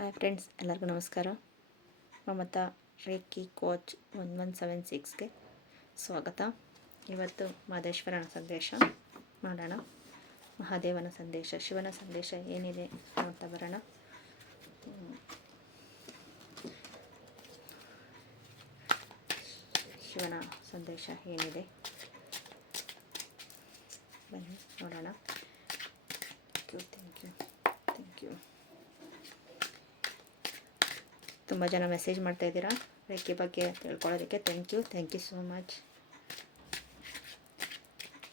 Hi friends, ಎಲ್ಲರಿಗೂ ನಮಸ್ಕಾರ. Mamata reiki coach 1176ಗೆ ಸ್ವಾಗತ. ಇವತ್ತು ಮಹದೇಶ್ವರನ ಸಂದೇಶ ಮಾಡೋಣ. ಮಹಾದೇವನ ಸಂದೇಶ, ಶಿವನ ಸಂದೇಶ ಏನಿದೆ ನೋಡ್ತಾ ಬರೋಣ. ಶಿವನ ಸಂದೇಶ ಏನಿದೆ ಬನ್ನಿ ನೋಡೋಣ. Thank you. ತುಂಬ ಜನ ಮೆಸೇಜ್ ಮಾಡ್ತಾಯಿದ್ದೀರಾ ರೇಖೆ ಬಗ್ಗೆ ತಿಳ್ಕೊಳ್ಳೋದಕ್ಕೆ. Thank you so much.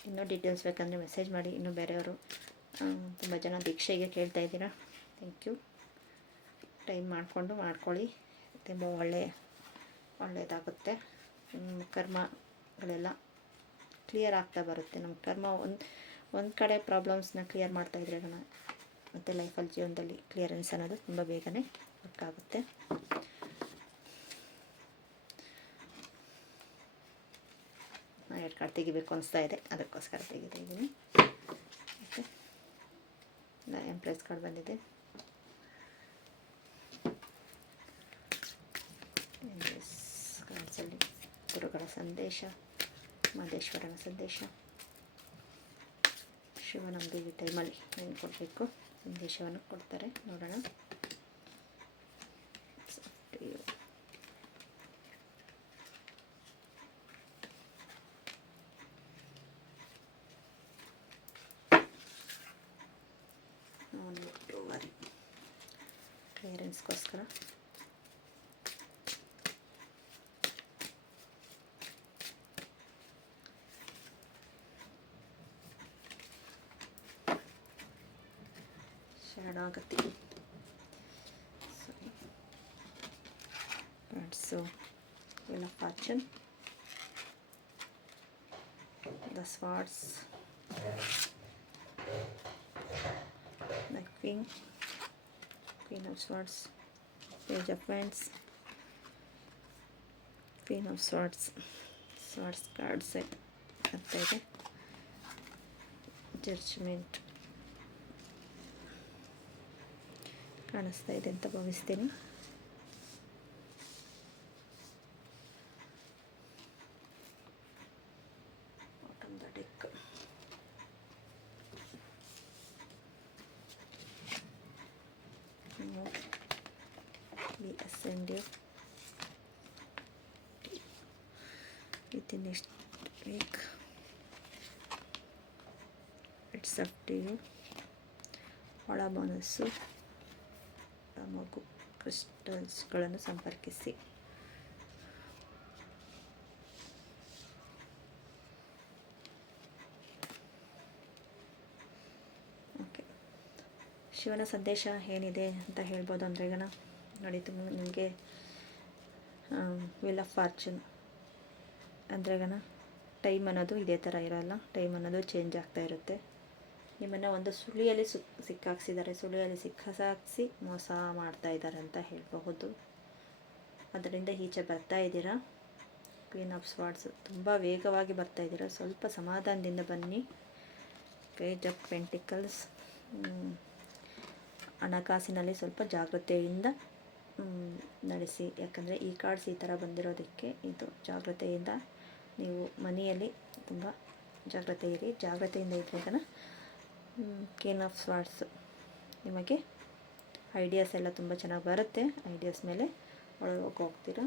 ಇನ್ನೂ ಡೀಟೇಲ್ಸ್ ಬೇಕಂದರೆ ಮೆಸೇಜ್ ಮಾಡಿ. ಇನ್ನೂ ಬೇರೆಯವರು ತುಂಬ ಜನ ದೀಕ್ಷೆಗೆ ಕೇಳ್ತಾ ಇದ್ದೀರಾ. Thank you. ಟೈಮ್ ಮಾಡ್ಕೊಳ್ಳಿ. ತುಂಬ ಒಳ್ಳೆಯದಾಗುತ್ತೆ. ಕರ್ಮಗಳೆಲ್ಲ ಕ್ಲಿಯರ್ ಆಗ್ತಾ ಬರುತ್ತೆ. ನಮ್ಮ ಕರ್ಮ ಒಂದು ಕಡೆ ಪ್ರಾಬ್ಲಮ್ಸ್ನ ಕ್ಲಿಯರ್ ಮಾಡ್ತಾಯಿದ್ರೆ ಮತ್ತು ಲೈಫಲ್ಲಿ ಜೀವನದಲ್ಲಿ ಕ್ಲಿಯರೆನ್ಸ್ ಅನ್ನೋದು ತುಂಬ ಬೇಗನೆ ವರ್ಕ್ ಆಗುತ್ತೆ. ನಾನು 2 ಕಾರ್ಡ್ ತೆಗಿಬೇಕು ಅನಿಸ್ತಾ ಇದೆ, ಅದಕ್ಕೋಸ್ಕರ ತೆಗಿತಾ ಇದ್ದೀನಿ. ಮತ್ತು ಎಂಪ್ರೆಸ್ ಕಾರ್ಡ್ ಬಂದಿದೆ. ಕಾರ್ಡ್ಸಲ್ಲಿ ಗುರುಗಳ ಸಂದೇಶ, ಮಹದೇಶ್ವರನ ಸಂದೇಶ, ಶಿವ ನಮಗೆ ಈ ಟೈಮಲ್ಲಿ ಏನು ಕೊಡಬೇಕು ಸಂದೇಶವನ್ನು ಕೊಡ್ತಾರೆ ನೋಡೋಣ. ಕ್ಲಿಯರೆನ್ಸ್ಗೋಸ್ಕರ ಶರಣಾಗತಿ. So Wheel of Fortune, the Swords, the Queen of Swords, Page of Wands, Queen of Swords cards ಆಗ್ತಾ ಇದೆ. ಜಡ್ಜ್ಮೆಂಟ್ ಕಾಣಿಸ್ತಾ ಇದೆ ಅಂತ ಭಾವಿಸ್ತೀನಿ. Be ascended within next week. It's up to you. ಒಳ ಮನಸ್ಸು, ಮಗು ಕ್ರಿಸ್ಟಲ್ಸ್ಗಳನ್ನು ಸಂಪರ್ಕಿಸಿ. ಓಕೆ, ಶಿವನ ಸಂದೇಶ ಏನಿದೆ ಅಂತ ಹೇಳ್ಬೋದು ಅಂದರೆ ಈಗ ನೋಡಿ, ನಿಮಗೆ ವೀಲ್ ಆಫ್ ಫಾರ್ಚೂನ್ ಅಂದರೆ ಈಗ ಟೈಮ್ ಅನ್ನೋದು ಇದೇ ಥರ ಇರೋಲ್ಲ. ಟೈಮ್ ಅನ್ನೋದು ಚೇಂಜ್ ಆಗ್ತಾ ಇರುತ್ತೆ. ನಿಮ್ಮನ್ನು ಒಂದು ಸುಳಿಯಲ್ಲಿ ಸಿಕ್ಕಾಕ್ಸಿದ್ದಾರೆ, ಸುಳಿಯಲ್ಲಿ ಸಿಕ್ಕಾಕ್ಸಿ ಮೋಸ ಮಾಡ್ತಾ ಇದ್ದಾರೆ ಅಂತ ಹೇಳಬಹುದು. ಅದರಿಂದ ಈಚೆ ಬರ್ತಾ ಇದ್ದೀರಾ. ಕ್ವೀನ್ ಆಫ್ ಸ್ವಾರ್ಡ್ಸ್, ತುಂಬ ವೇಗವಾಗಿ ಬರ್ತಾ ಇದ್ದೀರಾ. ಸ್ವಲ್ಪ ಸಮಾಧಾನದಿಂದ ಬನ್ನಿ. ಪೇಜ್ ಆಫ್ ಪೆಂಟಿಕಲ್ಸ್, ಹಣಕಾಸಿನಲ್ಲಿ ಸ್ವಲ್ಪ ಜಾಗ್ರತೆಯಿಂದ ನಡೆಸಿ. ಯಾಕಂದರೆ ಈ ಕಾರ್ಡ್ಸ್ ಈ ಥರ ಬಂದಿರೋದಕ್ಕೆ ಇದು ಜಾಗ್ರತೆಯಿಂದ, ನೀವು ಮನೆಯಲ್ಲಿ ತುಂಬ ಜಾಗ್ರತೆಯಿಂದ ಇದ್ದಾಗ ಕ್ವೀನ್ ಆಫ್ ಸ್ವಾರ್ಡ್ಸ್ ನಿಮಗೆ ಐಡಿಯಾಸ್ ಎಲ್ಲ ತುಂಬ ಚೆನ್ನಾಗಿ ಬರುತ್ತೆ. ಐಡಿಯಾಸ್ ಮೇಲೆ ಒಳಗೆ ಹೋಗ್ತೀರಾ.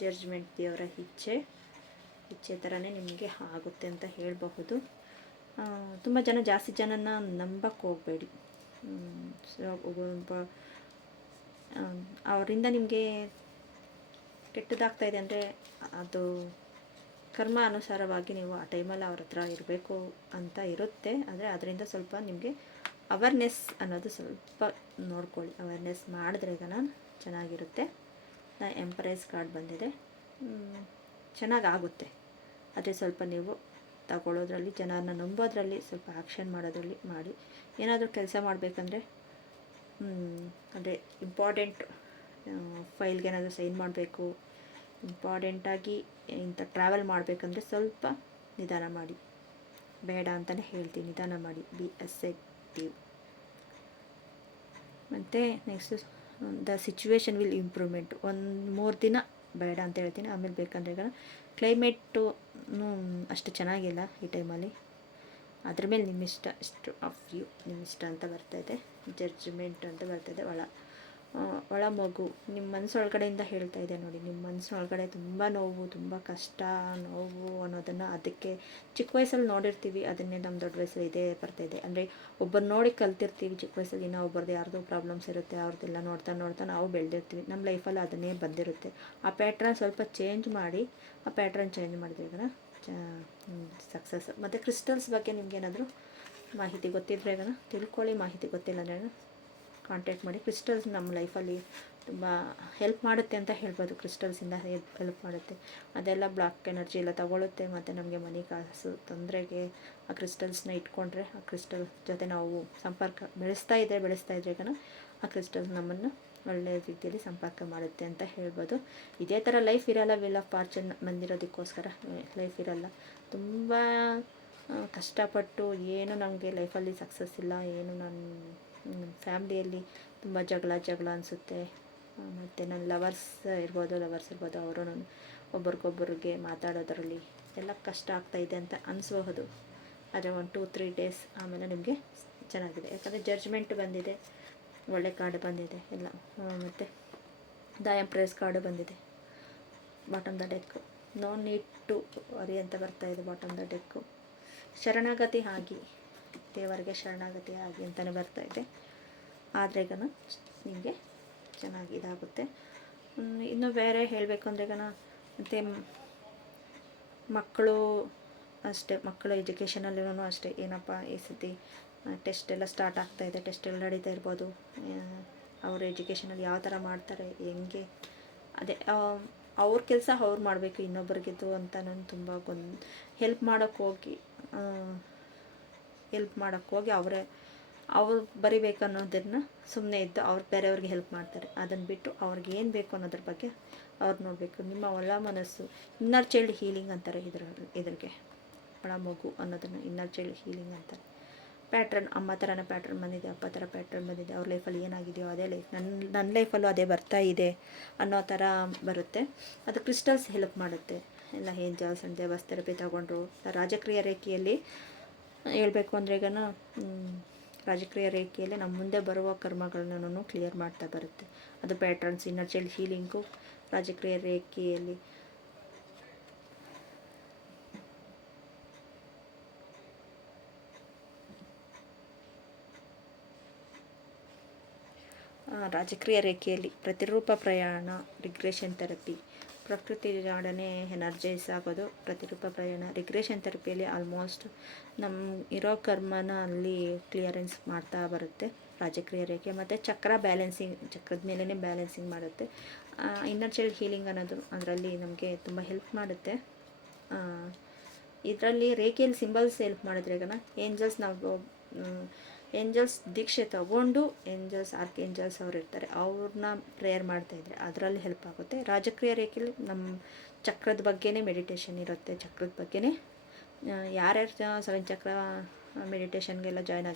ಜಡ್ಜ್ಮೆಂಟ್, ದೇವರ ಇಚ್ಛೆ ಥರನೇ ನಿಮಗೆ ಆಗುತ್ತೆ ಅಂತ ಹೇಳಬಹುದು. ತುಂಬ ಜಾಸ್ತಿ ಜನನ ನಂಬಕ್ಕೆ ಹೋಗಬೇಡಿ. ಅವರಿಂದ ನಿಮಗೆ ಕೆಟ್ಟದಾಗ್ತಾ ಇದೆ ಅಂದರೆ ಅದು ಕರ್ಮ ಅನುಸಾರವಾಗಿ ನೀವು ಆ ಟೈಮಲ್ಲಿ ಅವ್ರ ಹತ್ರ ಇರಬೇಕು ಅಂತ ಇರುತ್ತೆ. ಆದರೆ ಅದರಿಂದ ಸ್ವಲ್ಪ ನಿಮಗೆ ಅವೇರ್ನೆಸ್ ಅನ್ನೋದು ಸ್ವಲ್ಪ ನೋಡ್ಕೊಳ್ಳಿ. ಅವೇರ್ನೆಸ್ ಮಾಡಿದ್ರೆ ಚೆನ್ನಾಗಿರುತ್ತೆ. ಎಂಪ್ರೆಸ್ ಕಾರ್ಡ್ ಬಂದಿದೆ. ಚೆನ್ನಾಗಾಗುತ್ತೆ. ಆದರೆ ಸ್ವಲ್ಪ ನೀವು ತಗೊಳ್ಳೋದ್ರಲ್ಲಿ, ಜನರನ್ನ ನಂಬೋದ್ರಲ್ಲಿ, ಸ್ವಲ್ಪ ಆ್ಯಕ್ಷನ್ ಮಾಡೋದ್ರಲ್ಲಿ ಮಾಡಿ. ಏನಾದರೂ ಕೆಲಸ ಮಾಡಬೇಕಂದ್ರೆ ಅಂದರೆ ಇಂಪಾರ್ಟೆಂಟ್ ಫೈಲ್ಗೆ ಏನಾದರೂ ಸೈನ್ ಮಾಡಬೇಕು, ಇಂಪಾರ್ಟೆಂಟಾಗಿ ಇಂಥ ಟ್ರಾವೆಲ್ ಮಾಡಬೇಕಂದ್ರೆ ಸ್ವಲ್ಪ ನಿಧಾನ ಮಾಡಿ. ಬೇಡ ಅಂತಲೇ ಹೇಳ್ತೀನಿ, ನಿಧಾನ ಮಾಡಿ. ಬಿ ಅಸೆಪ್ಟಿವ್. ಮತ್ತು next the situation will improvement. ಒಂದು 3 ದಿನ ಬೇಡ ಅಂತ ಹೇಳ್ತೀನಿ. ಆಮೇಲೆ ಬೇಕಂದ್ರೆ ಈಗ ಕ್ಲೈಮೇಟು ಅಷ್ಟು ಚೆನ್ನಾಗಿಲ್ಲ ಈ ಟೈಮಲ್ಲಿ. ಅದ್ರ ಮೇಲೆ ನಿಮ್ಮ ಇಷ್ಟ, ಇಷ್ಟು ಆಫ್ ಯು, ನಿಮ್ಮ ಇಷ್ಟ ಅಂತ ಬರ್ತಾಯಿದೆ. ಜಡ್ಜ್ಮೆಂಟ್ ಅಂತ ಬರ್ತಾಯಿದೆ. ಒಳ ಮಗು ನಿಮ್ಮ ಮನಸ್ಸೊಳಗಡೆಯಿಂದ ಹೇಳ್ತಾ ಇದೆ ನೋಡಿ. ನಿಮ್ಮ ಮನಸ್ಸಿನೊಳಗಡೆ ತುಂಬ ನೋವು, ತುಂಬ ಕಷ್ಟ, ನೋವು ಅನ್ನೋದನ್ನು ಅದಕ್ಕೆ ಚಿಕ್ಕ ವಯಸ್ಸಲ್ಲಿ ನೋಡಿರ್ತೀವಿ. ಅದನ್ನೇ ನಮ್ಮ ದೊಡ್ಡ ವಯಸ್ಸಲ್ಲಿ ಇದೇ ಬರ್ತಾಯಿದೆ. ಅಂದರೆ ಒಬ್ಬರು ನೋಡಿ ಕಲ್ತಿರ್ತೀವಿ ಚಿಕ್ಕ ವಯಸ್ಸಲ್ಲಿ. ಇನ್ನೂ ಒಬ್ಬರದ್ದು ಯಾರ್ದೋ ಪ್ರಾಬ್ಲಮ್ಸ್ ಇರುತ್ತೆ, ಅವ್ರದ್ದೆಲ್ಲ ನೋಡ್ತಾ ನೋಡ್ತಾ ನಾವು ಬೆಳೆದಿರ್ತೀವಿ. ನಮ್ಮ ಲೈಫಲ್ಲಿ ಅದನ್ನೇ ಬಂದಿರುತ್ತೆ. ಆ ಪ್ಯಾಟ್ರನ್ ಸ್ವಲ್ಪ ಚೇಂಜ್ ಮಾಡಿ, ಆ ಪ್ಯಾಟ್ರನ್ ಚೇಂಜ್ ಮಾಡಿದ್ರೆ ಈಗ ಸಕ್ಸಸ್. ಮತ್ತು ಕ್ರಿಸ್ಟಲ್ಸ್ ಬಗ್ಗೆ ನಿಮ್ಗೇನಾದರೂ ಮಾಹಿತಿ ಗೊತ್ತಿದ್ರೆ ಈಗ ತಿಳ್ಕೊಳ್ಳಿ. ಮಾಹಿತಿ ಗೊತ್ತಿಲ್ಲ ಅಂದರೆ ಕಾಂಟ್ಯಾಕ್ಟ್ ಮಾಡಿ. ಕ್ರಿಸ್ಟಲ್ಸ್ ನಮ್ಮ ಲೈಫಲ್ಲಿ ತುಂಬ ಹೆಲ್ಪ್ ಮಾಡುತ್ತೆ ಅಂತ ಹೇಳ್ಬೋದು. ಕ್ರಿಸ್ಟಲ್ಸಿಂದ ಹೆಲ್ಪ್ ಮಾಡುತ್ತೆ. ಅದೆಲ್ಲ ಬ್ಲಾಕ್ ಎನರ್ಜಿ ಎಲ್ಲ ತಗೊಳುತ್ತೆ. ಮತ್ತು ನಮಗೆ ಮನಿ ಕಾಸು ತೊಂದರೆಗೆ ಆ ಕ್ರಿಸ್ಟಲ್ಸ್ನ ಇಟ್ಕೊಂಡ್ರೆ, ಆ ಕ್ರಿಸ್ಟಲ್ ಜೊತೆ ನಾವು ಸಂಪರ್ಕ ಬೆಳೆಸ್ತಾ ಇದ್ರೆ ಈಗ ಆ ಕ್ರಿಸ್ಟಲ್ಸ್ ನಮ್ಮನ್ನು ಒಳ್ಳೆಯ ರೀತಿಯಲ್ಲಿ ಸಂಪರ್ಕ ಮಾಡುತ್ತೆ ಅಂತ ಹೇಳ್ಬೋದು. ಇದೇ ಥರ ಲೈಫ್ ಇರಲ್ಲ. ವಿಲ್ ಆಫ್ ಫಾರ್ಚೂನ್ ಬಂದಿರೋದಕ್ಕೋಸ್ಕರ ಲೈಫ್ ಇರಲ್ಲ. ತುಂಬ ಕಷ್ಟಪಟ್ಟು ಏನು ನನಗೆ ಲೈಫಲ್ಲಿ ಸಕ್ಸಸ್ ಇಲ್ಲ, ಏನು ನನ್ನ ಫ್ಯಾಮ್ಲಿಯಲ್ಲಿ ತುಂಬ ಜಗಳ ಅನಿಸುತ್ತೆ. ಮತ್ತು ನನ್ನ ಲವರ್ಸ್ ಇರ್ಬೋದು ಅವರು ಒಬ್ರಿಗೊಬ್ಬರಿಗೆ ಮಾತಾಡೋದರಲ್ಲಿ ಎಲ್ಲ ಕಷ್ಟ ಆಗ್ತಾಯಿದೆ ಅಂತ ಅನಿಸಬಹುದು. ಆದರೆ 1-2-3 ಡೇಸ್ ಆಮೇಲೆ ನಿಮಗೆ ಚೆನ್ನಾಗಿದೆ. ಯಾಕಂದರೆ ಜಡ್ಜ್ಮೆಂಟ್ ಬಂದಿದೆ, ಒಳ್ಳೆ ಕಾರ್ಡ್ ಬಂದಿದೆ ಎಲ್ಲ. ಮತ್ತು ದ ಎಂಪ್ರೆಸ್ ಕಾರ್ಡು ಬಂದಿದೆ bottom the deck. No need to worry ಅಂತ ಬರ್ತಾಯಿದೆ ಬಾಟಮ್ ದ ಡೆಕ್ಕು. ಶರಣಾಗತಿ ಆಗಿ, ದೇವರಿಗೆ ಶರಣಾಗತಿ ಆಗಿ ಅಂತಲೇ ಬರ್ತಾಯಿದೆ. ಆದರೆ ಈಗ ನಿಮಗೆ ಚೆನ್ನಾಗಿ ಇದಾಗುತ್ತೆ. ಇನ್ನು ಬೇರೆ ಹೇಳಬೇಕು ಅಂದರೆ ಈಗ ಮತ್ತು ಮಕ್ಕಳು ಅಷ್ಟೇ, ಮಕ್ಕಳು ಎಜುಕೇಷನಲ್ಲೂ ಅಷ್ಟೇ. ಏನಪ್ಪ ಈ ಸತಿ ಟೆಸ್ಟ್ ಎಲ್ಲ ಸ್ಟಾರ್ಟ್ ಆಗ್ತಾಯಿದೆ, ಟೆಸ್ಟ್ ಎಲ್ಲ ನಡೀತಾ ಇರ್ಬೋದು. ಅವರು ಎಜುಕೇಷನಲ್ಲಿ ಯಾವ ಥರ ಮಾಡ್ತಾರೆ, ಹೆಂಗೆ, ಅದೇ ಅವ್ರ ಕೆಲಸ ಅವ್ರು ಮಾಡಬೇಕು, ಇನ್ನೊಬ್ಬರಿಗಿದ್ದು ಅಂತ ನಾನು ತುಂಬ ಹೆಲ್ಪ್ ಮಾಡೋಕ್ಕೋಗಿ ಅವ್ರು ಬರಿಬೇಕು ಅನ್ನೋದನ್ನು ಸುಮ್ಮನೆ ಇದ್ದು ಅವ್ರು ಬೇರೆಯವ್ರಿಗೆ ಹೆಲ್ಪ್ ಮಾಡ್ತಾರೆ. ಅದನ್ನು ಬಿಟ್ಟು ಅವ್ರಿಗೆ ಏನು ಬೇಕು ಅನ್ನೋದ್ರ ಬಗ್ಗೆ ಅವ್ರು ನೋಡಬೇಕು. ನಿಮ್ಮ ಒಳ ಮನಸ್ಸು, ಇನ್ನರ್ ಚೈಲ್ಡ್ ಹೀಲಿಂಗ್ ಅಂತಾರೆ ಇದ್ರಿಗೆ. ಒಳ ಮಗು ಅನ್ನೋದನ್ನು ಇನ್ನರ್ ಚೈಲ್ಡ್ ಹೀಲಿಂಗ್ ಅಂತಾರೆ. ಪ್ಯಾಟ್ರನ್, ಅಮ್ಮ ಥರನೇ ಪ್ಯಾಟ್ರನ್ ಬಂದಿದೆ, ಅಪ್ಪ ಥರ ಪ್ಯಾಟ್ರನ್ ಬಂದಿದೆ. ಅವ್ರ ಲೈಫಲ್ಲಿ ಏನಾಗಿದೆಯೋ ಅದೇ ಲೈಫ್ ನನ್ನ ಲೈಫಲ್ಲೂ ಅದೇ ಬರ್ತಾ ಇದೆ ಅನ್ನೋ ಥರ ಬರುತ್ತೆ. ಅದು ಕ್ರಿಸ್ಟಲ್ಸ್ ಹೆಲ್ಪ್ ಮಾಡುತ್ತೆ. ಎಲ್ಲ ಏಂಜಲ್ಸ್ ಆ್ಯಂಡ್ ದೇವಸ್ ಥೆರಪಿ ತಗೊಂಡ್ರು. ರಾಜಕ್ರಿಯ ರೇಖೆಯಲ್ಲಿ ಹೇಳಬೇಕು ಅಂದರೆ ಈಗ ರಾಜಕ್ರಿಯ ರೇಖೆಯಲ್ಲಿ ನಮ್ಮ ಮುಂದೆ ಬರುವ ಕರ್ಮಗಳನ್ನೂ ಕ್ಲಿಯರ್ ಮಾಡ್ತಾ ಬರುತ್ತೆ. ಅದು ಪ್ಯಾಟ್ರನ್ಸ್, ಇನ್ನರ್ ಚೈಲ್ಡ್ ಹೀಲಿಂಗು ರಾಜಕ್ರಿಯ ರೇಖೆಯಲ್ಲಿ. ರಾಜಕ್ರಿಯ ರೇಖೆಯಲ್ಲಿ ಪ್ರತಿರೂಪ ಪ್ರಯಾಣ, ರಿಗ್ರೆಷನ್ ಥೆರಪಿ, ಪ್ರಕೃತಿ ಜೋಡಣೆ, ಎನರ್ಜೈಸ್ ಆಗೋದು, ಪ್ರತಿರೂಪ ಪ್ರಯಾಣ. ರಿಗ್ರೆಷನ್ ಥೆರಪಿಯಲ್ಲಿ ಆಲ್ಮೋಸ್ಟ್ ನಮ್ಮ ಇರೋ ಕರ್ಮನ ಅಲ್ಲಿ ಕ್ಲಿಯರೆನ್ಸ್ ಮಾಡ್ತಾ ಬರುತ್ತೆ ರಾಜಕ್ರಿಯ ರೇಖೆ. ಮತ್ತು ಚಕ್ರ ಬ್ಯಾಲೆನ್ಸಿಂಗ್, ಚಕ್ರದ ಮೇಲೇ ಬ್ಯಾಲೆನ್ಸಿಂಗ್ ಮಾಡುತ್ತೆ. ಇನ್ನರ್ ಚೈಲ್ಡ್ ಹೀಲಿಂಗ್ ಅನ್ನೋದು ಅದರಲ್ಲಿ ನಮಗೆ ತುಂಬ ಹೆಲ್ಪ್ ಮಾಡುತ್ತೆ. ಇದರಲ್ಲಿ ರೇಖೆಯಲ್ಲಿ ಸಿಂಬಲ್ಸ್ ಹೆಲ್ಪ್ ಮಾಡಿದ್ರೆ ಈಗ ಏಂಜಲ್ಸ್, ನಾವು ಏಂಜಲ್ಸ್ ದೀಕ್ಷೆ ತಗೊಂಡು ಏಂಜಲ್ಸ್, ಆರ್ಕ್ ಏಂಜಲ್ಸ್ ಅವ್ರು ಇರ್ತಾರೆ, ಅವ್ರನ್ನ ಪ್ರೇಯರ್ ಮಾಡ್ತಾಯಿದ್ರೆ ಅದರಲ್ಲಿ ಹೆಲ್ಪ್ ಆಗುತ್ತೆ. ರಾಜಕ್ರಿಯ ರೇಖೆಯಲ್ಲಿ ನಮ್ಮ ಚಕ್ರದ ಬಗ್ಗೆನೇ ಮೆಡಿಟೇಷನ್ ಇರುತ್ತೆ. ಚಕ್ರದ ಬಗ್ಗೆನೇ ಯಾರ್ಯಾರು 7 ಚಕ್ರ ಮೆಡಿಟೇಷನ್ಗೆಲ್ಲ ಜಾಯ್ನ್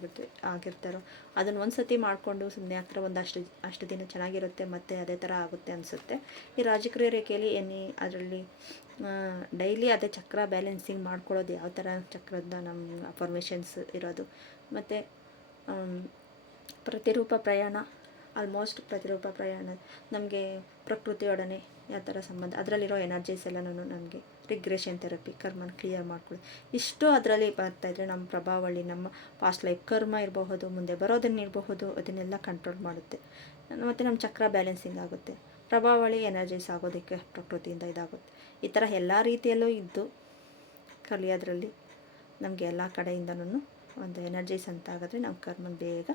ಆಗಿರ್ತಾರೋ ಅದನ್ನು ಒಂದು ಸತಿ ಮಾಡಿಕೊಂಡು ಸುಮ್ಮನೆ ಆಗ್ತಾರೆ. ಅಷ್ಟು ದಿನ ಚೆನ್ನಾಗಿರುತ್ತೆ, ಮತ್ತು ಅದೇ ಥರ ಆಗುತ್ತೆ ಅನಿಸುತ್ತೆ. ಈ ರಾಜಕ್ರಿಯ ರೇಖೆಯಲ್ಲಿ ಅದರಲ್ಲಿ ಡೈಲಿ ಅದೇ ಚಕ್ರ ಬ್ಯಾಲೆನ್ಸಿಂಗ್ ಮಾಡ್ಕೊಳ್ಳೋದು ಯಾವ ಥರ ಚಕ್ರದ ನಮ್ಮ ಅಫರ್ಮೇಷನ್ಸ್ ಇರೋದು. ಮತ್ತು ಪ್ರತಿರೂಪ ಪ್ರಯಾಣ, ಆಲ್ಮೋಸ್ಟ್ ಪ್ರತಿರೂಪ ಪ್ರಯಾಣ ನಮಗೆ ಪ್ರಕೃತಿಯೊಡನೆ ಯಾವ ಥರ ಸಂಬಂಧ, ಅದರಲ್ಲಿರೋ ಎನರ್ಜೀಸ್ ಎಲ್ಲನೂ ನಮಗೆ ರಿಗ್ರೆಷನ್ ಥೆರಪಿ, ಕರ್ಮನ ಕ್ಲಿಯರ್ ಮಾಡ್ಕೊಳ್ಳಿ. ಇಷ್ಟು ಅದರಲ್ಲಿ ಬರ್ತಾಯಿದ್ರೆ ನಮ್ಮ ಪ್ರಭಾವಳಿ, ನಮ್ಮ ಪಾಸ್ಟ್ ಲೈಫ್ ಕರ್ಮ ಇರಬಹುದು, ಮುಂದೆ ಬರೋದನ್ನಿರಬಹುದು, ಅದನ್ನೆಲ್ಲ ಕಂಟ್ರೋಲ್ ಮಾಡುತ್ತೆ. ಮತ್ತು ನಮ್ಮ ಚಕ್ರ ಬ್ಯಾಲೆನ್ಸಿಂಗ್ ಆಗುತ್ತೆ. ಪ್ರಭಾವಳಿ ಎನರ್ಜೀಸ್ ಆಗೋದಕ್ಕೆ ಪ್ರಕೃತಿಯಿಂದ ಇದಾಗುತ್ತೆ. ಈ ಥರ ಎಲ್ಲ ರೀತಿಯಲ್ಲೂ ಇದ್ದು ಕಲಿಯೋದ್ರಲ್ಲಿ ನಮಗೆ ಎಲ್ಲ ಕಡೆಯಿಂದನೂ ಒಂದು ಎನರ್ಜೀಸ್ ಅಂತ ಆಗಿದ್ರೆ ನಾವು ಕರ್ಮ ಬೇಗ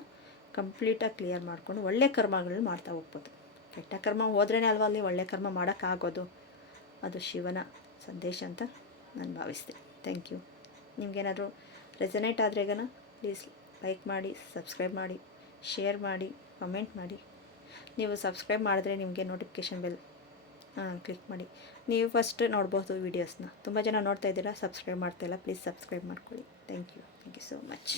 ಕಂಪ್ಲೀಟಾಗಿ ಕ್ಲಿಯರ್ ಮಾಡಿಕೊಂಡು ಒಳ್ಳೆ ಕರ್ಮಗಳನ್ನ ಮಾಡ್ತಾ ಹೋಗ್ಬೋದು. ಕೆಟ್ಟ ಕರ್ಮ ಹೋದ್ರೇ ಅಲ್ವಾ ಅಲ್ಲಿ ಒಳ್ಳೆ ಕರ್ಮ ಮಾಡೋಕ್ಕಾಗೋದು. ಅದು ಶಿವನ ಸಂದೇಶ ಅಂತ ನಾನು ಭಾವಿಸ್ತೀನಿ. Thank you. ನಿಮಗೇನಾದರೂ ರೆಸನೇಟ್ ಆದರೆ ಈಗ ಪ್ಲೀಸ್ ಲೈಕ್ ಮಾಡಿ, ಸಬ್ಸ್ಕ್ರೈಬ್ ಮಾಡಿ, ಶೇರ್ ಮಾಡಿ, ಕಮೆಂಟ್ ಮಾಡಿ. ನೀವು ಸಬ್ಸ್ಕ್ರೈಬ್ ಮಾಡಿದ್ರೆ ನಿಮಗೆ ನೋಟಿಫಿಕೇಷನ್ ಬೆಲ್ ಕ್ಲಿಕ್ ಮಾಡಿ. ನೀವು ಫಸ್ಟ್ ನೋಡ್ಬೋದು ವೀಡಿಯೋಸ್ನ. ತುಂಬ ಜನ ನೋಡ್ತಾ ಇದ್ದೀರಾ, ಸಬ್ಸ್ಕ್ರೈಬ್ ಮಾಡ್ತಾಯಿಲ್ಲ. ಪ್ಲೀಸ್ ಸಬ್ಸ್ಕ್ರೈಬ್ ಮಾಡ್ಕೊಳ್ಳಿ. Thank you so much.